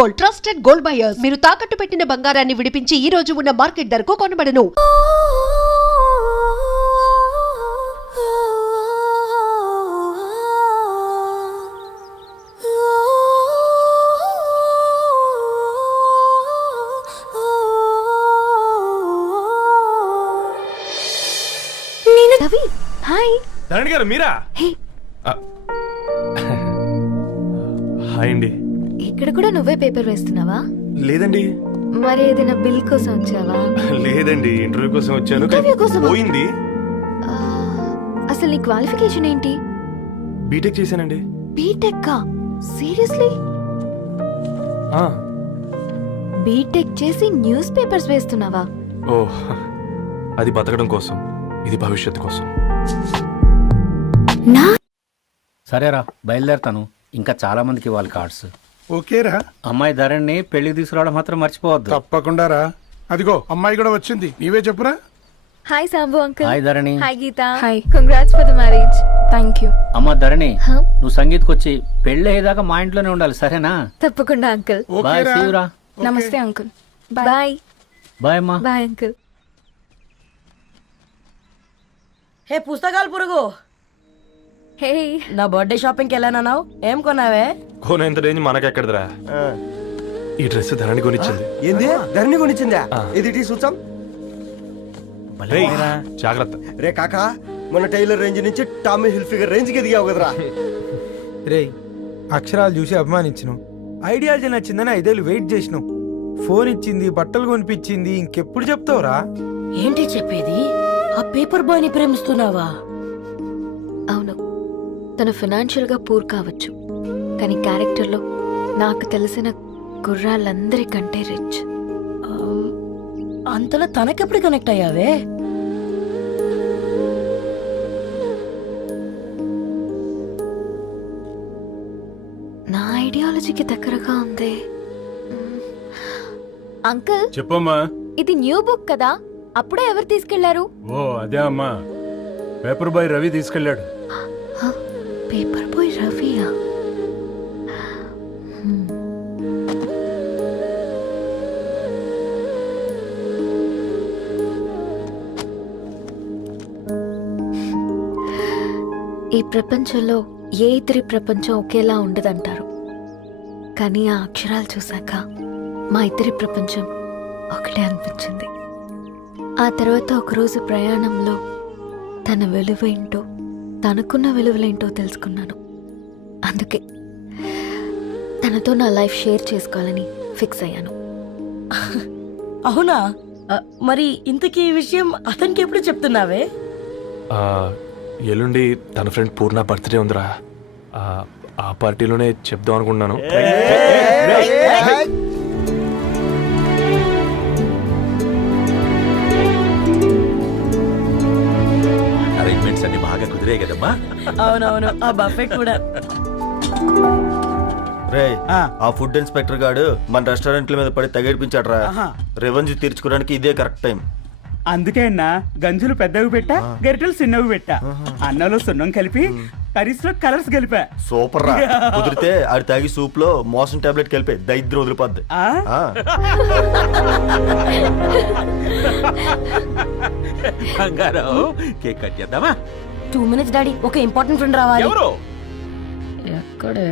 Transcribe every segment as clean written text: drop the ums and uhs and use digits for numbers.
Gold, trusted gold buyers. మీరు తాకట్టు పెట్టిన బంగారాన్ని విడిపించి ఈ రోజు ఉన్న మార్కెట్ ధరకు కొనబడను. హాయ్ ధరణి గారు మీరా? హాయ్ అండి. ఇక్కడ కూడా నువ్వే పేపర్ వేస్తున్నావా? లేదండి. మరి ఏదైనా బిల్ కోసం వచ్చావా? లేదండి, ఇంటర్వ్యూ కోసం వచ్చాను. ఇంటర్వ్యూ కోసం పోయింది. అసలు నీ క్వాలిఫికేషన్ ఏంటి? బీటెక్ చేశానండి. బీటెక్? సీరియస్లీ? బీటెక్ చేసి న్యూస్ పేపర్స్ వేస్తున్నావా? ఓ, అది బతకడం కోసం, ఇది భవిష్యత్తు కోసం. సరేరా, బయలుదేరతాను. ఇంకా చాలా మందికి ఇవ్వాలి కార్డ్స్. ఓకేరా. అమ్మాయి ధరణి పెళ్లికి తీసుకురావడం మాత్రం మర్చిపోవద్దు. తప్పకుండా రా. అదిగో అమ్మాయి కూడా వచ్చింది, నీవే చెప్పురా. Hi Sambu uncle. Hi Dharani. Hi Geetha. Hi. Congrats for the marriage. Thank you. అమ్మ ధరణి, నువ్వు సంగీత్కి వచ్చి పెళ్లి అయ్యేదాకా మా ఇంట్లోనే ఉండాలి, సరేనా? తప్పకుండా అంకుల్. బాయ్. సీవురా. నమస్తే అంకుల్. బాయ్. బాయ్ అమ్మా. Bye uncle. హే పుస్తకాలు పురుగు, హే నా బర్త్డే షాపింగ్కి వెళ్ళానన్నావు, ఏం కొన్నావే? కోనేంత రేంజ్ మనకెక్కడదిరా. ఈ డ్రెస్ ధరణి కొనిచ్చింది. ఏంది? ధరణి కొనిచ్చిందా? ఇది టీ సూచం. రేయ్, జాగ్రత్త రే కాకా, మన టైలర్ రేంజ్ నుంచి టామీ హిల్ఫిగర్ రేంజ్ కి ఎదిగావు కదరా. రే, అక్షరాలు చూసి అభిమానించను, ఐడియాలజీ నచ్చిందని 5 ఏళ్ళు వెయిట్ చేసినావు. ఫోన్ ఇచ్చింది, బట్టలు కొనిపించింది, ఇంకెప్పుడు చెప్తావురా? ఏంటి చెప్పేది? ఆ పేపర్ బాయ్ ని ప్రేమిస్తున్నావా? అవును, తను ఫైనాన్షియల్ గా పూర్ కావచ్చు, కానీ క్యారెక్టర్లో నాకు తెలిసిన కుర్రాళ్ళందరికంటే రిచ్. అంతలో తనకెప్పుడు కనెక్ట్ అయ్యావే? నా ఐడియాలజీకి దగ్గరగా ఉంది. అంకుల్ చెప్పమ్మా. ఇది న్యూ బుక్ కదా, అప్పుడే ఎవరు తీసుకెళ్లారు? ఓ అదే అమ్మా, పేపర్ బాయ్ రవి తీసుకెళ్ళాడు. పేపర్ బాయ్ రవియా? ఈ ప్రపంచంలో ఏ ఇద్దరి ప్రపంచం ఒకేలా ఉండదంటారు, కానీ ఆ అక్షరాలు చూశాక మా ఇద్దరి ప్రపంచం ఒకటే అనిపించింది. ఆ తర్వాత ఒకరోజు ప్రయాణంలో తన విలువేంటో, తనకున్న విలువలేంటో తెలుసుకున్నాను. అందుకే తనతో నా లైఫ్ షేర్ చేసుకోవాలని ఫిక్స్ అయ్యాను. అవునా? మరి ఇంతకీ ఈ విషయం అతనికి ఎప్పుడు చెప్తున్నావే? ఎల్లుండి తన ఫ్రెండ్ పూర్ణ బర్త్డే ఉందిరా. ఆ పార్టీలోనే చెప్దాం అనుకున్నాను. అరేంజ్మెంట్స్ అన్ని బాగా కుదిరే కదమ్మా. అవునవును, ఆ బఫే కూడా. రే, ఆ ఫుడ్ ఇన్స్పెక్టర్ గాడు మన రెస్టారెంట్ల మీద పడి తగేడిపించాడు రా. రెవెన్యూ తీర్చుకోవడానికి ఇదే కరెక్ట్ టైం. అందుకే అన్న గంజులు పెద్దవి పెట్టా, గరిటెలు చిన్నవి పెట్టా. అన్నంలో సున్నం కలిపి, కర్రీస్ లో కలర్స్ కలిపా. సూపర్ రా. కుదిరితే ఆడి తాగి సూప్ లో మోషన్ టాబ్లెట్ కలిపి దరిద్రం వదిలిపోద్ది. బంగారం, కేక్ కట్ చేద్దామా? 2 minutes డాడీ, ఒక ఇంపార్టెంట్ ఫ్రెండ్ రావాలి. ఎవరు? ఎక్కడే?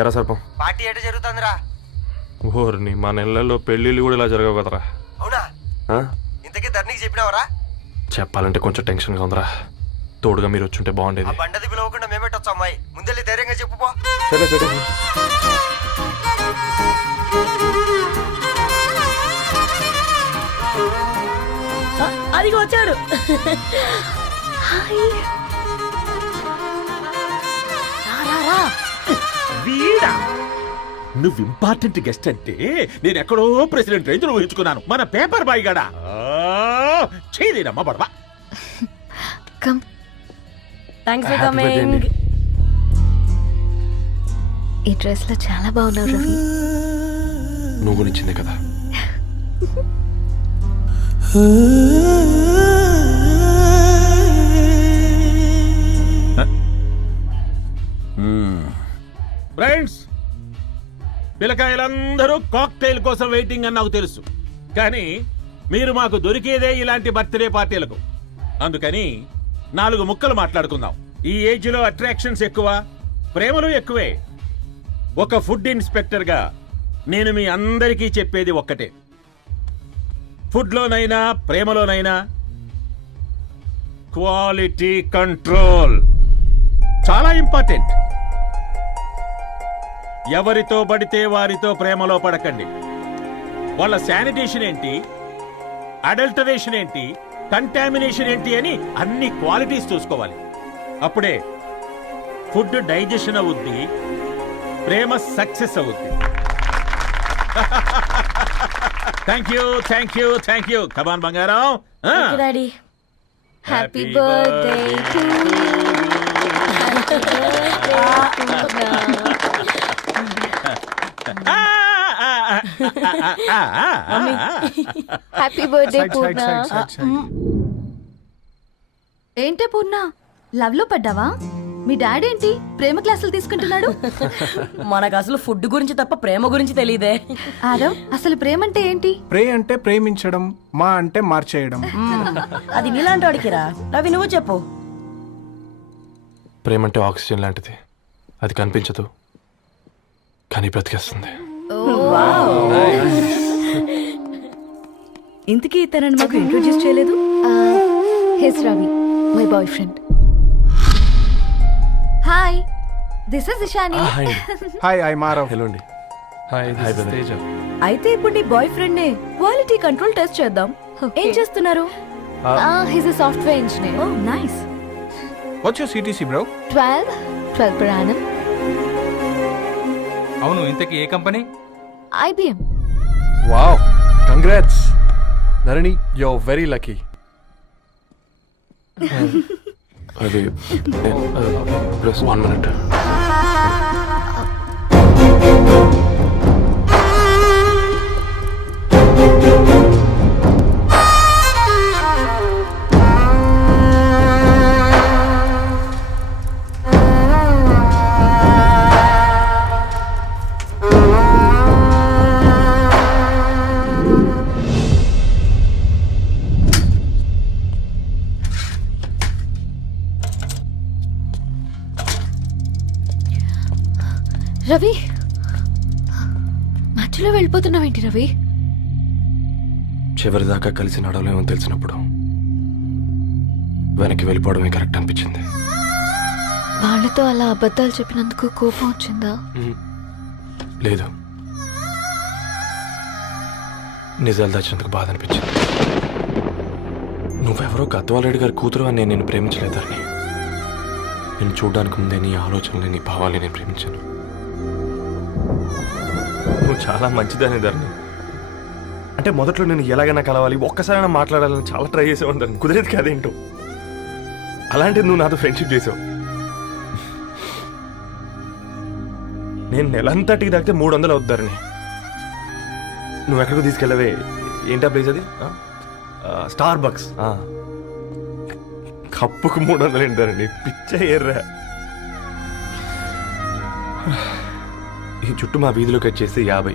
ఎరా సర్పం, పార్టీ ఎట జరుగుతుందిరా? ఓర్ని, మా నెలల్లో పెళ్ళిళ్ళు కూడా ఇలా జరగవు కదరా. అవునా? ఇంతకీ ధరణికి చెప్పినావరా? చెప్పాలంటే కొంచెం టెన్షన్గా ఉందిరా. తోడుగా మీరు వచ్చుంటే బాగుండేది. బండది పిలవకుండా మేమేటొచ్చు అమ్మాయి, ముందెళ్ళి ధైర్యంగా చెప్పుపో. సరే సరే. అదిగో వచ్చాడు. వీడా నువ్వు ఇంపార్టెంట్ గెస్ట్ అంటే నేను ఎక్కడో ప్రెసిడెంట్ రేంజ్ లో ఊహించుకున్నాను. మన పేపర్ బాయ్ గడా చేయలేనమ్మా బడవా. Come. Thanks for Happy birthday coming. అండి. ఈ డ్రెస్ లో చాలా బాగున్నావు రవి. నువ్వు గురించిందే కదా. ఫ్రెండ్స్, పిల్లకాయలందరూ కాక్టైల్ కోసం వెయిటింగ్ అని నాకు తెలుసు. కానీ మీరు మాకు దొరికేదే ఇలాంటి బర్త్డే పార్టీలకు. అందుకని 4 ముక్కలు మాట్లాడుకుందాం. ఈ ఏజ్ లో అట్రాక్షన్స్ ఎక్కువ, ప్రేమలు ఎక్కువే. ఒక ఫుడ్ ఇన్స్పెక్టర్ గా నేను మీ అందరికీ చెప్పేది ఒక్కటే, ఫుడ్ లోనైనా ప్రేమలోనైనా క్వాలిటీ కంట్రోల్ చాలా ఇంపార్టెంట్. ఎవరితో పడితే వారితో ప్రేమలో పడకండి. వాళ్ళ శానిటేషన్ ఏంటి, అడల్టరేషన్ ఏంటి, కంటామినేషన్ ఏంటి అని అన్ని క్వాలిటీస్ చూసుకోవాలి. అప్పుడే ఫుడ్ డైజెషన్ అవుద్ది, ప్రేమ సక్సెస్ అవుద్ది. Thank you, thank you, thank you. Come on బంగారం. Daddy. Happy birthday to happy birthday Purna. ఏంటే పూర్ణ, లవ్ లో పడ్డావా? మీ డాడీ ఏంటి ప్రేమ క్లాసులు తీసుకుంటున్నాడు? మనకు అసలు ఫుడ్ గురించి తప్ప ప్రేమ గురించి తెలియదే. ఆరవ్, అసలు ప్రేమ అంటే ఏంటి? ప్రే అంటే ప్రేమించడం, మా అంటే మార్చేయడం. అది నీలాంటి వాడికిరా. రవి నువ్వు చెప్పు. ప్రేమ అంటే ఆక్సిజన్ లాంటిది. అది కనిపించదు కానీ బ్రతికేస్తుంది. ఇంతకీ తనని మాకు ఇంట్రొడ్యూస్ చేయలేదు. He's Ravi, my boyfriend. Hi, this is Ishani. Hi, I మారవ్. హలో అండి. హాయ్ తేజ. అయితే ఇప్పుడు నీ బాయ్ ఫ్రెండ్ నే క్వాలిటీ కంట్రోల్ టెస్ట్ చేద్దాం. ఏం చేస్తున్నారు? He's a software engineer. Oh nice. What's your CTC bro? 12 per annum. అవును, ఇంతకీ ఏ company? IBM. Wow, congrats Dharani, you are very lucky. అది ప్లస్ 1 minute. రవి, మధ్యలో వెళ్ళిపోతున్నావేంటి రవి? చివరిదాకా కలిసి నడవలేమో తెలిసినప్పుడు వెనక్కి వెళ్ళిపోవడమే కరెక్ట్ అనిపించింది. వాళ్ళతో అలా అబద్ధాలు చెప్పినందుకు కోపం వచ్చిందా? లేదు, నిజాలు దాచినందుకు బాధ అనిపించింది. నువ్వెవరో గద్వాలరెడ్డి గారి కూతురు అని నేను నిన్ను ప్రేమించలేదని. నేను చూడడానికి ముందే నీ ఆలోచనలు, నీ భావాలని నేను ప్రేమించాను. నువ్వు చాలా మంచిదని ధరణి. అంటే మొదట్లో నేను ఎలాగైనా కలవాలి, ఒక్కసారైనా మాట్లాడాలని చాలా ట్రై చేసేవాడిని ధరణి. కుదిరేది కాదేంటో. అలాంటిది నువ్వు నాతో ఫ్రెండ్షిప్ చేసావు. నేను నెలంతటికి తాకితే 300 అవుతారని. నువ్వు ఎక్కడికి తీసుకెళ్ళవే? ఏంటా ప్లేస్ అది? Star bucks. కప్పుకు 300 ఏంటారండి, పిచ్చ ఎర్రా. ఈ చుట్టూ మా వీధిలో కట్ చేస్తే 50.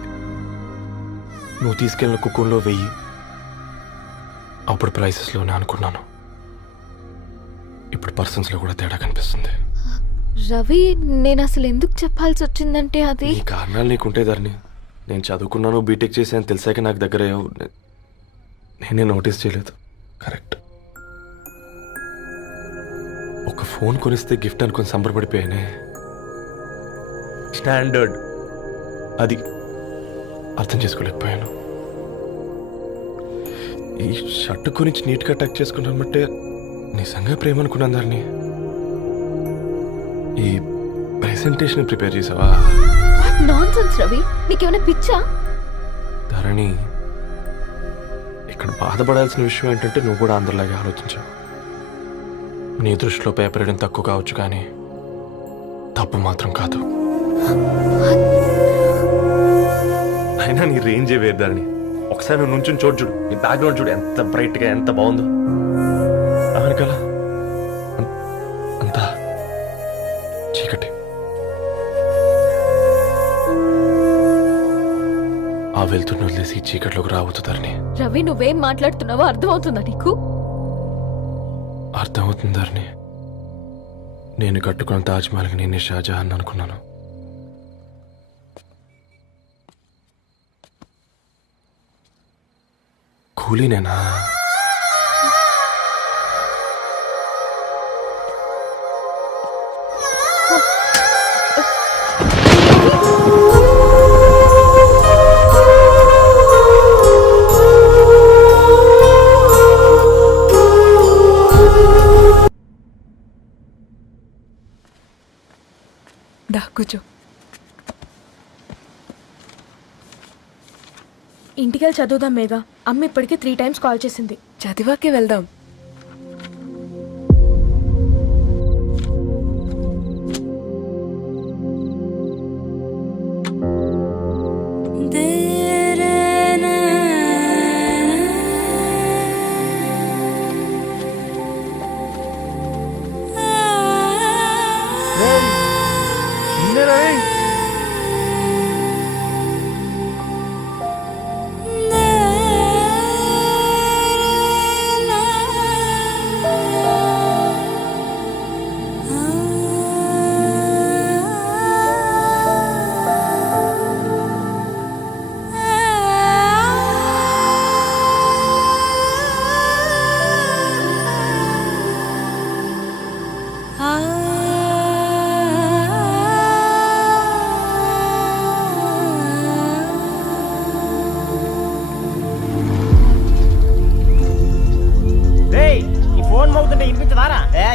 నువ్వు తీసుకెళ్ళిన కుక్కర్లో 1000. అప్పుడు ప్రైసెస్లోనే అనుకున్నాను, ఇప్పుడు పర్సన్స్లో కూడా తేడా కనిపిస్తుంది. రవి, నేను అసలు ఎందుకు చెప్పాల్సి వచ్చిందంటే అది నీ కారణాలు నీకుంటే ధరణి. నేను చదువుకున్నాను, బీటెక్ చేశాను తెలిసాక నాకు దగ్గర నేనే నోటీస్ చేయలేదు. కరెక్ట్. ఒక ఫోన్ కొనిస్తే గిఫ్ట్ అనుకుని సంబరపడిపోయానే. స్టాండర్డ్ అది అర్థం చేసుకోలేకపోయాను. ఈ షర్ట్ గురించి నీట్గా టక్ చేసుకున్నామంటే నిజంగా ప్రేమ అనుకున్నాను దాన్ని. ఈ ప్రెజెంటేషన్ ప్రిపేర్ చేసావా? What? నాన్సెన్స్ రవి, నీకేమైనా పిచ్చా? ధరణి, ఇక్కడ బాధపడాల్సిన విషయం ఏంటంటే నువ్వు కూడా అందరిలాగే ఆలోచించావు. నీ దృష్టిలో పేపర్ వేయడం తక్కువ కావచ్చు, కానీ తప్పు మాత్రం కాదు. అయినా నీ రేంజే వేరు ధరణి. ఒకసారి నువ్వు నుంచుని చూడు, నీ బ్యాక్గ్రౌండ్ చూడు ఎంత బ్రైట్గా, ఎంత బాగుందో. వెనకాల అంతా చీకటి. ఆ వెళ్తున్న వదిలేసి ఈ చీకట్లోకి రావుతుందని రవి, నువ్వేం మాట్లాడుతున్నావో అర్థమవుతుందా నీకు? అర్థమవుతుందని నేను కట్టుకున్న తాజ్మహల్కి నేనే షాజహాన్ అనుకున్నాను. కూలీనేనా? దా కూర్చో. ఇంటికెళ్ళి చదువుదాం మేఘా. అమ్మ ఇప్పటికే 3 times కాల్ చేసింది. చదివాకే వెళ్దాం.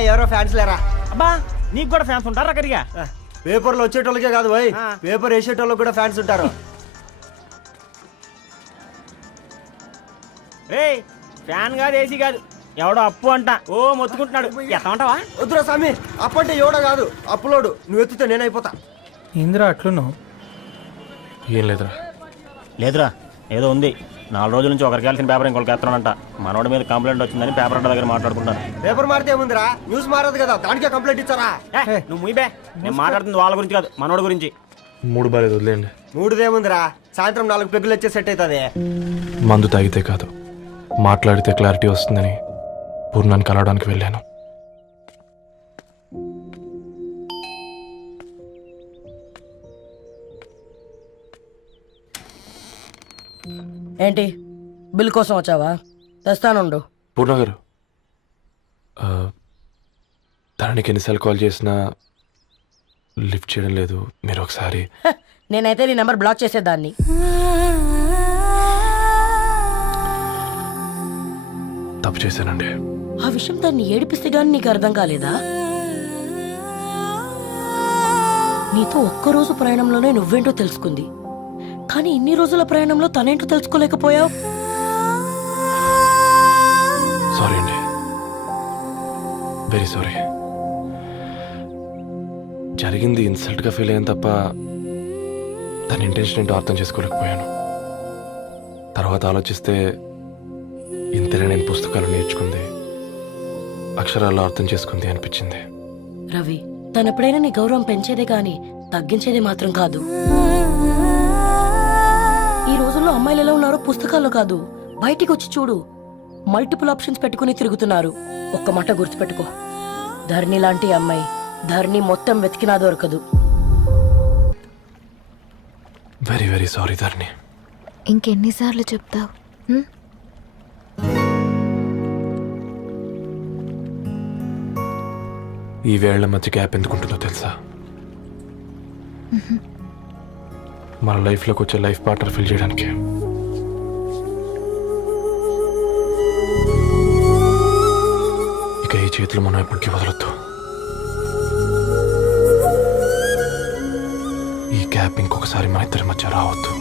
ఎవరో ఫ్యాన్స్ లేరా? అబ్బా, నీకు కూడా ఫ్యాన్స్ ఉంటారా కరిగా? పేపర్లు వచ్చేటోళ్ళకే కాదు భయ్, పేపర్ వేసేటోళ్ళకి కూడా ఫ్యాన్స్ ఉంటారు. రే, ఫ్యాన్ కాదు, ఏసీ కాదు, ఎవడో అప్పు అంట ఓ మొత్తుకుంటున్నాడు. ఎత్తామంటావా? వద్దురా స్వామి, అప్పు అంటే ఎవడో కాదు, అప్పులోడు. నువ్వు ఎత్తుతే నేనైపోతా. ఏందిరా అట్లున్నావు? ఏం లేదురా. లేదురా, ఏదో ఉంది. 4 రోజుల నుంచి ఒకరికి వెళ్ళిన పేపర్ ఇంకొకరికి ఎత్తానంట. మనోడి మీద కంప్లైంట్ వచ్చిందని పేపర్ అడ్డ దగ్గర మాట్లాడుకుంటాను. పేపర్ మారితే ఏముందిరా, న్యూస్ మారదు కదా, దానికే కంప్లైంట్ ఇచ్చారా? నువ్వు ముయ్యబే, నేను మాట్లాడుతుంది వాళ్ళ గురించి కాదు, మనోడి గురించి. 3 బాలేదు, వదిలేండి. 3దేముందిరా, సాయంత్రం 4 పెగ్గులు వచ్చే సెట్ అవుతుంది. మందు తాగితే కాదు, మాట్లాడితే క్లారిటీ వస్తుందని పూర్ణాన్ని కలవడానికి వెళ్ళాను. ఏంటి, బిల్ కోసం వచ్చావా? తెస్తానుండు. పూర్ణ గారు, తనకి ఎన్నిసార్లు కాల్ చేసినా లిఫ్ట్ చేయడం లేదు. మీరు ఒకసారి. నేనైతే నీ నెంబర్ బ్లాక్ చేసేదాన్ని. తప్పు చేశానండి. ఆ విషయం దాన్ని ఏడిపిస్తే గానీ నీకు అర్థం కాలేదా? నీతో ఒక్కరోజు ప్రయాణంలోనే నువ్వేంటో తెలుసుకుంది, కానీ ఇన్ని రోజుల ప్రయాణంలో తనేంటో తెలుసుకోలేకపోయావు. సారీ అండి, వెరీ సారీ. జరిగింది ఇన్సల్ట్గా ఫీల్ అయ్యాను తప్ప తన ఇంటెన్షన్ ఏంటో అర్థం చేసుకోలేకపోయాను. తర్వాత ఆలోచిస్తే ఇంతనే నేను పుస్తకాలు నేర్చుకుంది, అక్షరాల్లో అర్థం చేసుకుంది అనిపించింది. రవి, తనెప్పుడైనా నీ గౌరవం పెంచేదే గాని తగ్గించేదే మాత్రం కాదు. ఈ రోజుల్లో అమ్మాయిలు ఎలా ఉన్నారో పుస్తకాల్లో కాదు, బయటికి వచ్చి చూడు. మల్టిపుల్ ఆప్షన్స్ పెట్టుకుని తిరుగుతున్నారు. ఒక్క మాట గుర్తుపెట్టుకో, ధరణి లాంటి అమ్మాయి ధరణి మొత్తం వెతికినా దొరకదు. వెరీ వెరీ సారీ ధరణి. ఇంకెన్నిసార్లు చెప్తావు? ఈ వేళ్ల మధ్య గ్యాప్ ఎందుకుంటుందో తెలుసా? మన లైఫ్లోకి వచ్చే లైఫ్ పార్ట్నర్ ఫిల్ చేయడానికి. ఇక ఈ చేతులు మనం ఎప్పటికీ వదలొద్దు. ఈ గ్యాప్ గ్యాప్ ఇంకొకసారి మన ఇద్దరి మధ్య రావద్దు.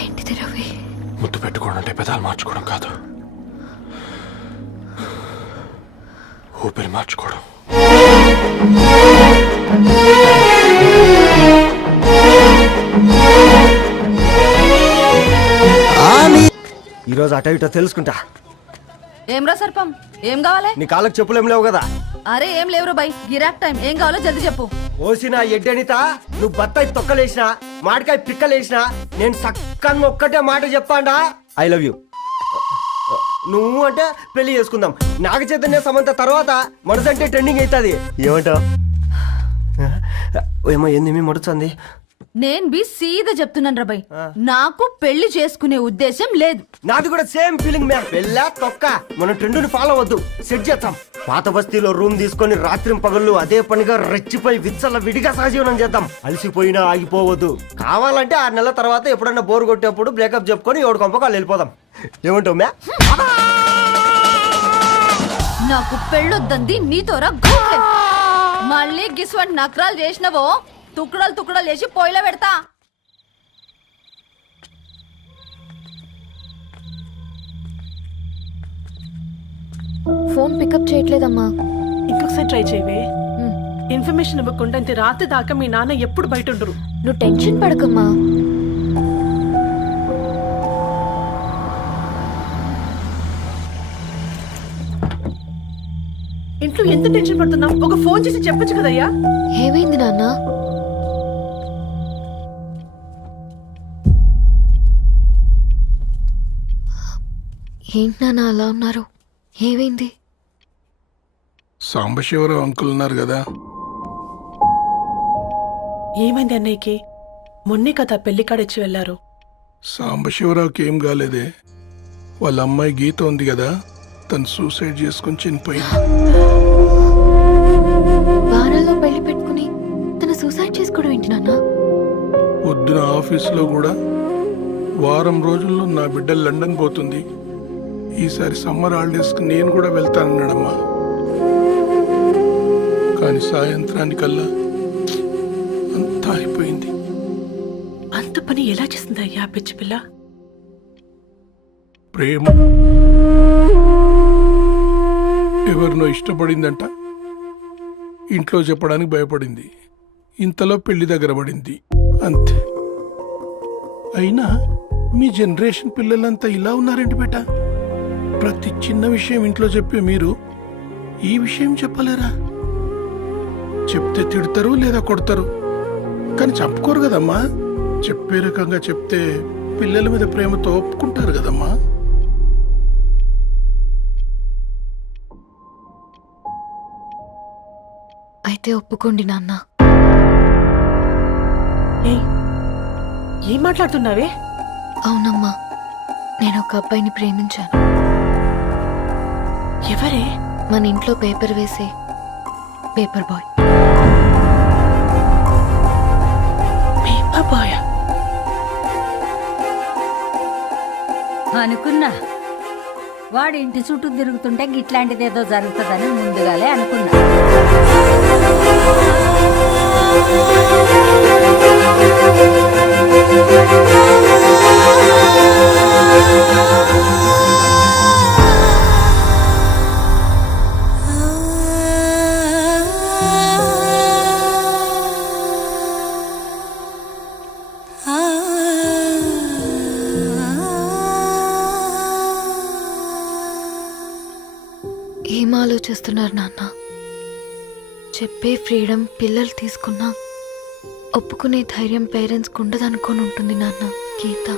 ఏంటిది రవి? ముద్దు పెట్టుకోవడం అంటే పెదాలు మార్చుకోవడం కాదు, ఊపిరి మార్చుకోవడం. ఈరోజు అటో ఇటో తెలుసుకుంటా. ఏమ్రా సర్పం, ఏం కావాలి? నీ కాళ్ళకి చెప్పులేం లేవు కదా? అరే ఏం లేవురా బై, గిరాక్ టైం. ఏం కావాలో జల్దీ చెప్పు. ఓసిన ఎడ్డనిత, నువ్వు బత్తాయి తొక్కలేసినా మాడికాయ పిక్కలేసినా నేను సక్కని ఒక్కటే మాట చెప్పాండా, ఐ లవ్ యూ. నువ్వు అంటే పెళ్లి చేసుకుందాం. నాగ చైతన్య సమంత తర్వాత మనసంటే ట్రెండింగ్ అవుతుంది. ఏమంటావు? ఏమో ఏంది మీ మడుచుంది? నేను బి సీదా చెప్తున్నాను రా బై, నాకు పెళ్లి చేసుకునే ఉద్దేశం లేదు. నాది కూడా సేమ్ ఫీలింగ్ మ్యామ్. పెళ్ళా తొక్క, మనం ట్రెండ్ని ఫాలో అవద్దు, సెట్ చేద్దాం. పాత బస్తీలో రూమ్ తీసుకొని రాత్రి పగళ్ళు అదే పనిగా రెచ్చిపోయి విచ్చల విడిగా సహజీవనం చేద్దాం. అలసిపోయినా ఆగిపోవద్దు. కావాలంటే 6 నెలల తర్వాత ఎప్పుడన్నా బోర్ కొట్టేప్పుడు బ్రేకప్ చెప్పుకొని ఎవడు కొంపకాలు వెళ్ళిపోదాం. ఏమంటావు మ్యా? నాకు పెళ్ళొద్దంది నీతోరా గూట్లే. మళ్ళీ గిస్వంటి నకరాలు చేసినవో తుక్కడలు తుక్కడలు వేసి పొయ్యిలో పెడతా. ఫోన్ పికప్ చేయట్లేదమ్మా. ఇంకొకసారి ట్రై చేయవే. ఇన్ఫర్మేషన్ ఇవ్వకుండా ఇంత రాత్రి దాకా మీ నాన్న ఎప్పుడు బయట ఉండరు. నువ్వు టెన్షన్ పడకమ్మా. ఇంట్లో ఎంత టెన్షన్ పడుతున్నావు? ఒక ఫోన్ చేసి చెప్పొచ్చు కదయ్యా. ఏమైంది నాన్న? ఏంటి నాన్న అలా ఉన్నారు? ఏమైంది? సాంబశివరావు అంకుల్ ఉన్నారు కదా, ఏమైంది అన్నయ్యకి? మొన్నే కదా పెళ్లి కాడొచ్చి వెళ్ళారు. సాంబశివరావుకి ఏం కాలేదే. వాళ్ళ అమ్మాయి గీత ఉంది కదా, తను సూసైడ్ చేసుకుని చనిపోయింది. వారాల్లో పెళ్లి పెట్టుకుని తను సూసైడ్ చేసుకోవడం ఏంటి నాన్న? పొద్దున ఆఫీసులో కూడా వారం రోజుల్లో నా బిడ్డ లండన్ పోతుంది, ఈసారి సమ్మర్ హాలిడేస్కి నేను కూడా వెళ్తానన్నాడమ్మా. కానీ సాయంత్రానికల్లా అంతా అయిపోయింది. అంత పని ఎలా చేసింది అయ్యా పిచ్చి పిల్ల? ప్రేమ ఎవరినో ఇష్టపడిందంట, ఇంట్లో చెప్పడానికి భయపడింది. ఇంతలో పెళ్లి దగ్గర పడింది, అంతే. అయినా మీ జనరేషన్ పిల్లలంతా ఇలా ఉన్నారేంటి బేట? ప్రతి చిన్న విషయం ఇంట్లో చెప్పి మీరు ఈ విషయం చెప్పలేరా? చెప్తే తిడతారు లేదా కొడతారు, కానీ చంపుకోరు కదమ్మా. చెప్పే రకంగా చెప్తే పిల్లల మీద ప్రేమతో ఒప్పుకుంటారు కదమ్మా. అయితే ఒప్పుకోండి నాన్న. ఏం మాట్లాడుతున్నావే? అవునమ్మా, నేను ఒక అబ్బాయిని ప్రేమించాను. ఎవరే? మన ఇంట్లో పేపర్ వేసే పేపర్ బాయ్. పేపర్ బాయ్ అనుకున్నా వాడి ఇంటి చుట్టూ తిరుగుతుంటే గిట్లాంటిది ఏదో జరుగుతుందని ముందుగాలే అనుకున్నా. ఏం ఆలోచిస్తున్నారు నాన్న? చెప్పే ఫ్రీడమ్ పిల్లలు తీసుకున్నా ఒప్పుకునే ధైర్యం పేరెంట్స్కి ఉండదనుకొని ఉంటుంది నాన్న. గీత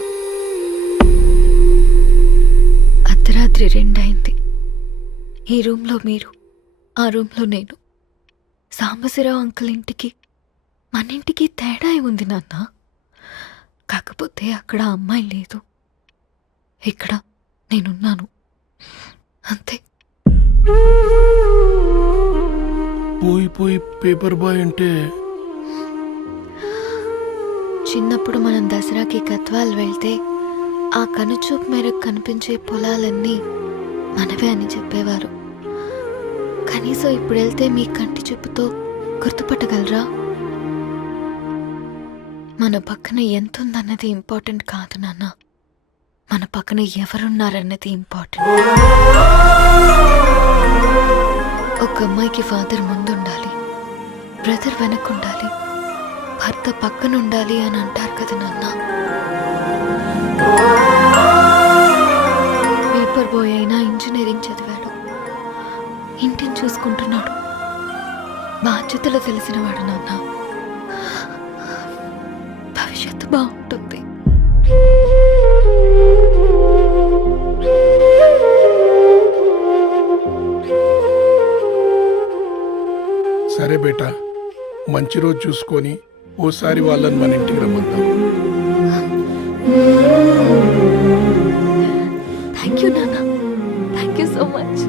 అర్ధరాత్రి 2 అయింది. ఈ రూమ్లో మీరు, ఆ రూమ్లో నేను. సాంబశివరావు అంకుల్ ఇంటికి మన ఇంటికి తేడా ఉంది నాన్న. కాకపోతే అక్కడ ఆ అమ్మాయి లేదు, ఇక్కడ నేనున్నాను, అంతే. పోయి పేపర్ బాయ్ అంటే చిన్నప్పుడు మనం దసరాకి గద్వాల్ వెళ్తే ఆ కనుచూపు మేరకు కనిపించే పొలాలన్నీ మనవే అని చెప్పేవారు. కనీసం ఇప్పుడు వెళ్తే మీ కంటి చూపుతో గుర్తుపట్టగలరా? మన పక్కన ఎంతుందన్నది ఇంపార్టెంట్ కాదు నాన్న, మన పక్కన ఎవరున్నారన్నది ఇంపార్టెంట్. ఒక అమ్మాయికి ఫాదర్ ముందుండాలి, బ్రదర్ వెనకుండాలి, భర్త పక్కన ఉండాలి అని అంటారు కదా నాన్న. పేపర్ బాయ్ అయినా ఇంజనీరింగ్ చదివాడు, ఇంటిని చూసుకుంటున్నాడు, బాధ్యతలు తెలిసినవాడు నాన్న. భవిష్యత్తు బాగుంటుంది. సరే బేటా, మంచి రోజు చూసుకొని ఓసారి వాళ్ళని మన ఇంటికి రమ్మందాం. థ్యాంక్ యూ నాన్న, థ్యాంక్ యూ సో మచ్.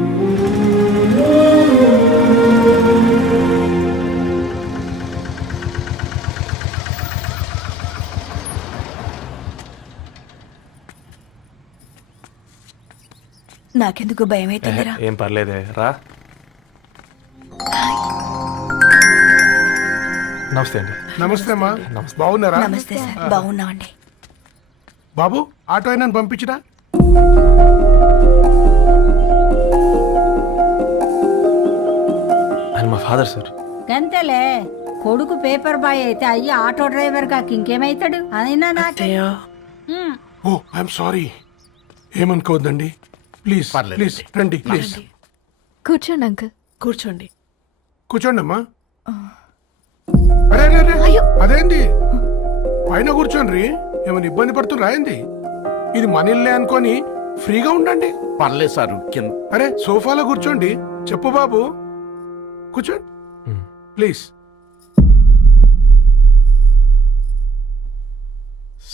నాకెందుకు భయం అవుతుందిరా. ఏం పర్లేదే, రా. నమస్తే అండి. నమస్తే అమ్మా, బాగున్నారా? నమస్తే సార్, బాగున్నామండి. బాబు, ఆటో అయినా పంపించినా? ఆయన మా ఫాదర్ సార్. గంతేలే, కొడుకు పేపర్ బాయ్ అయితే అయ్యి ఆటో డ్రైవర్ కాక ఇంకేమైతాడు? అయినా నాకే ఓ ఐఎమ్ సారీ, ఏమనుకోవద్దండి. ప్లీజ్ ప్లీజ్ రండి, ప్లీజ్ కూర్చోండి అంకుల్. కూర్చోండి. కూర్చోండి అమ్మా. అరే అరే అరే, అదేంది పైన కూర్చోండి, ఏమైనా ఇబ్బంది పడుతున్నా ఏంది? ఇది మన ఇల్లే అనుకొని ఫ్రీగా ఉండండి. పర్లేదు సారు, అరే సోఫాలో కూర్చోండి. చెప్పు బాబు, కూర్చోండి ప్లీజ్.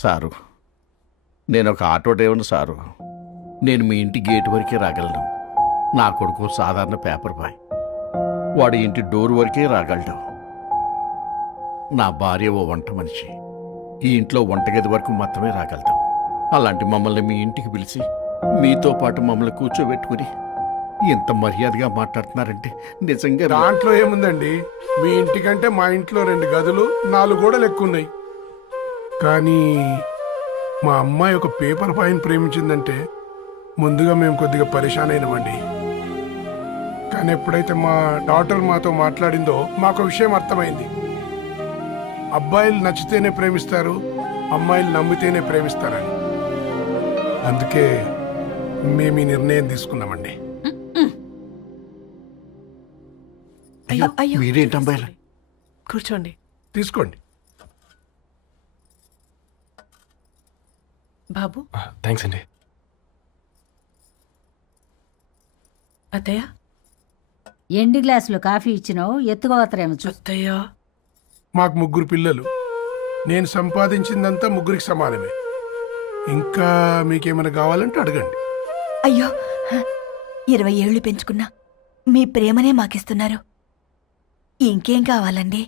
సారు, నేను ఒక ఆటో డ్రైవర్ని సారు. నేను మీ ఇంటి గేట్ వరకే రాగలను. నా కొడుకు సాధారణ పేపర్ బాయ్, వాడి ఇంటి డోర్ వరకే రాగలడు. నా భార్య ఓ వంట మనిషి, ఈ ఇంట్లో వంటగది వరకు మాత్రమే రాగలుగుతాం. అలాంటి మమ్మల్ని మీ ఇంటికి పిలిచి మీతో పాటు మమ్మల్ని కూర్చోబెట్టుకుని ఎంత మర్యాదగా మాట్లాడుతున్నారంటే నిజంగా. దాంట్లో ఏముందండి, మీ ఇంటికంటే మా ఇంట్లో 2 గదులు 4 గోడలు ఎక్కువ ఉన్నాయి. కానీ మా అమ్మాయి ఒక పేపర్ బాయ్ని ప్రేమించిందంటే ముందుగా మేము కొద్దిగా పరేషాన్ అయినామండి. కానీ ఎప్పుడైతే మా డాటర్ మాతో మాట్లాడిందో మాకు విషయం అర్థమైంది. అబ్బాయిలు నచ్చితేనే ప్రేమిస్తారు, అమ్మాయిలు నమ్మితేనే ప్రేమిస్తారని. అందుకే మేము ఈ నిర్ణయం తీసుకున్నామండి. మీరేంటి అమ్మాయిలు? కూర్చోండి. తీసుకోండి బాబు. థ్యాంక్స్ అండి. అత్తయ్య. ఎండి గ్లాసులో కాఫీ ఇచ్చినావు, ఎత్తుకోవతరేమో చూ. అత్తయ్య. మాకు 3 పిల్లలు, నేను సంపాదించిందంతా 3కి సమానమే. ఇంకా మీకేమైనా కావాలంటే అడగండి. అయ్యో, 20 ఏళ్ళు పెంచుకున్నా మీ ప్రేమనే మాకిస్తున్నారు. ఇంకేం కావాలండి?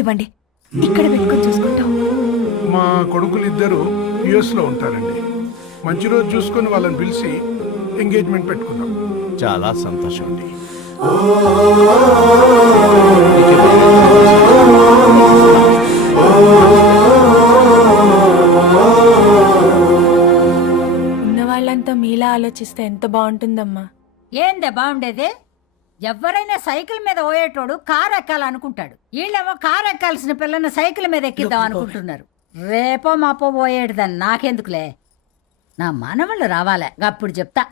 ఇవ్వండి, ఇక్కడ పెట్టుకొని చూసుకుంటాం. మా కొడుకులు 2 యుఎస్ లో ఉంటారండి. మంచి రోజు చూసుకొని వాళ్ళని పిలిచి ఎంగేజ్మెంట్ పెట్టుకుందాం. చాలా సంతోషం అండి. ఉన్న వాళ్ళంతా మీలా ఆలోచిస్తే ఎంత బాగుంటుందమ్మా. ఏందే బాగుండేది? ఎవరైనా సైకిల్ మీద పోయేటోడు కారు ఎక్కాలనుకుంటాడు. వీళ్ళేమో కారు ఎక్కాల్సిన పిల్లని సైకిల్ మీద ఎక్కిద్దాం అనుకుంటున్నారు. రేపో మాపో పోయేటిదని నాకెందుకులే, నా మనవళ్ళు రావాలే, అప్పుడు చెప్తా.